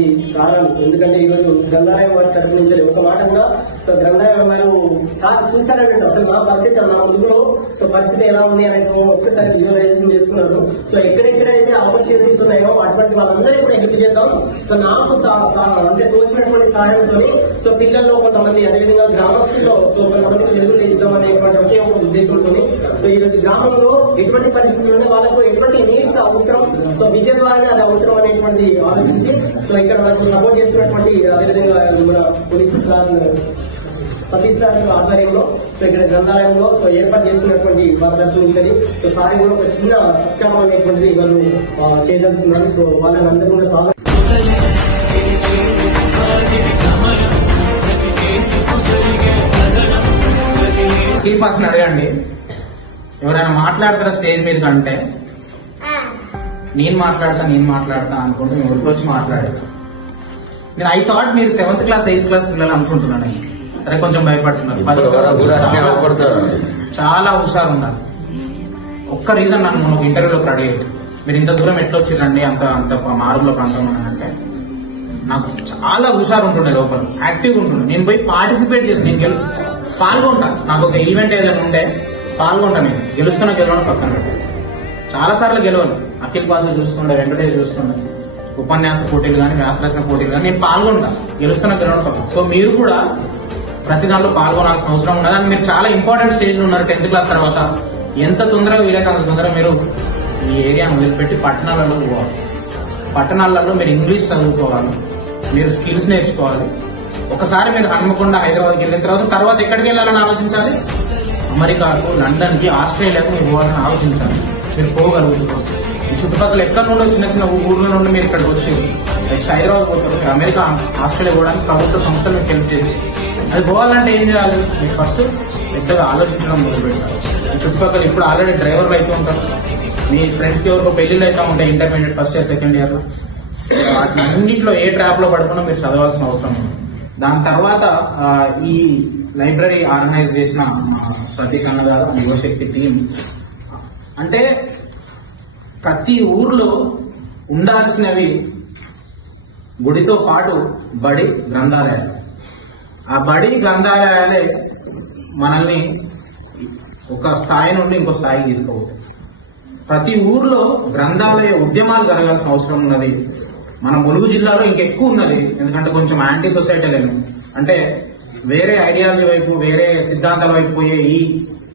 చేసినటువంటి కారణం. ఎందుకంటే ఈరోజు గ్రంథాలయం వారి తరఫు నుంచి ఒక మాట కూడా సో గ్రంథాలయం వారు సార్ చూసారంటే అసలు మా పరిస్థితి నా ముందులో సో పరిస్థితి ఎలా ఉంది అనేది ఒక్కసారి విజువలైజేషన్ చేసుకున్నారు. సో ఎక్కడెక్కడైతే ఆపర్చునిటీస్ ఉన్నాయో అటువంటి వాళ్ళందరూ కూడా హెల్ప్ చేద్దాం. సో నాకు అంటే తోచినటువంటి సహాయంతో సో పిల్లల్లో కొంతమంది అదేవిధంగా గ్రామస్తుల్లో సో కొంతమందికి వెలుగులు ఇద్దామనేటువంటి ఒకే ఒక ఉద్దేశంతో సో ఈ రోజు గ్రామంలో ఎటువంటి పరిస్థితులు ఉంటే వాళ్ళకు ఎటువంటి నీడ్స్ అవసరం, సో విద్య ద్వారానే అది అవసరం అనేటువంటి ఆలోచించి సో ఇక్కడ మనకు సపోర్ట్ చేస్తున్నటువంటి అదేవిధంగా మన పోలీస్ సతీష్ సార్ ఆధ్వర్యంలో సో ఇక్కడ గ్రంథాలయంలో సో ఏర్పాటు చేస్తున్నటువంటి వారి తరఫు నుంచి సో సారి కూడా ఒక చిన్న సత్కారం అనేటువంటిది వాళ్ళు చేయదలుచుకున్నారు. సో వాళ్ళని అందరూ కూడా స్వాగతం. పర్సన్ అడగండి, ఎవరైనా మాట్లాడతారా స్టేజ్ మీద కంటే నేను మాట్లాడతా అనుకుంటే మేము వచ్చి మాట్లాడారు. నేను ఐ థాట్ మీరు 7th క్లాస్ 8th క్లాస్ పిల్లలు అనుకుంటున్నాను. అరే కొంచెం భయపడుతున్నారు, చాలా హుషారు ఉన్నారు. ఒక్క రీజన్ నన్ను ఒక ఇంటర్వ్యూలోకి అడిగారు, మీరు ఇంత దూరం ఎట్లా వచ్చిరండి అంత మారులో ప్రాంతం అంటే నాకు చాలా హుషారు ఉంటుండే, లోపల యాక్టివ్ ఉంటుండే. నేను పోయి పార్టిసిపేట్ చేసి నేను పాల్గొంటా. నాకు ఒక ఈవెంట్ ఏదైనా ఉంటే పాల్గొంటా. నేను గెలుస్తున్నా గెలవడం పక్కన చాలా సార్లు గెలవను. అఖిల్ పాసులు చూస్తుండే, వెంకటేష్ చూస్తుండే, ఉపన్యాస పోటీలు కానీ వ్యాసరచన పోటీలు కానీ నేను పాల్గొంటా. గెలుస్తున్నా గెలవడం పక్కన. సో మీరు కూడా ప్రతి దాంట్లో పాల్గొనాల్సిన అవసరం ఉన్నది. అని మీరు చాలా ఇంపార్టెంట్ స్టేజ్లో ఉన్నారు. 10th క్లాస్ తర్వాత ఎంత తొందరగా వీలైతే అంత తొందరగా మీరు ఈ ఏరియాను వదిలిపెట్టి పట్టణాలలో పోవాలి. పట్టణాలలో మీరు ఇంగ్లీష్ చదువుకోవాలి, మీరు స్కిల్స్ నేర్చుకోవాలి. ఒకసారి మీరు హన్మకొండ హైదరాబాద్కి వెళ్ళిన తర్వాత ఎక్కడికి వెళ్ళాలని ఆలోచించాలి? అమెరికాకు, లండన్ కి, ఆస్ట్రేలియాకు మీరు పోవాలని ఆలోచించాలి. మీరు పోగలుగుతారు. ఈ చుట్టుపక్కల ఎక్కడ నుండో చిన్న చిన్న ఊర్ల నుండి మీరు ఇక్కడికి వచ్చి నెక్స్ట్ హైదరాబాద్ పోతారు. అమెరికా, ఆస్ట్రేలియా పోవడానికి ప్రభుత్వ సంస్థలు మీకు హెల్ప్ చేసి అది పోవాలంటే ఏం చేయాలి? మీరు ఫస్ట్ పెద్దగా ఆలోచించడం మొదలు పెట్టాలి. ఈ చుట్టుపక్కల ఇప్పుడు ఆల్రెడీ డ్రైవర్లు అయితే ఉంటారు, మీ ఫ్రెండ్స్కి ఎవరికో పెళ్లిళ్ళు అయితే ఉంటాయి intermediate first year second year లో. వాటిని అన్నింటిలో ఏ ట్రాప్ లో పడుకున్నా మీరు చదవాల్సిన అవసరం ఉంది. దాని తర్వాత ఈ లైబ్రరీ ఆర్గనైజ్ చేసిన ప్రతీక్ అన్న గారు, యువశక్తి టీం అంటే ప్రతి ఊర్లో ఉండాల్సినవి గుడితో పాటు బడి, గ్రంథాలయాలు. ఆ బడి గ్రంథాలయాలే మనల్ని ఒక స్థాయి నుండి ఇంకో స్థాయికి తీసుకోవచ్చు. ప్రతి ఊర్లో గ్రంథాలయ ఉద్యమాలు జరగాల్సిన అవసరం ఉన్నది. మన ములుగు జిల్లాలో ఇంకెక్కువ ఉన్నది. ఎందుకంటే కొంచెం యాంటీ సొసైటీలను అంటే వేరే ఐడియాలజీ వైపు, వేరే సిద్ధాంతాల వైపు పోయే ఈ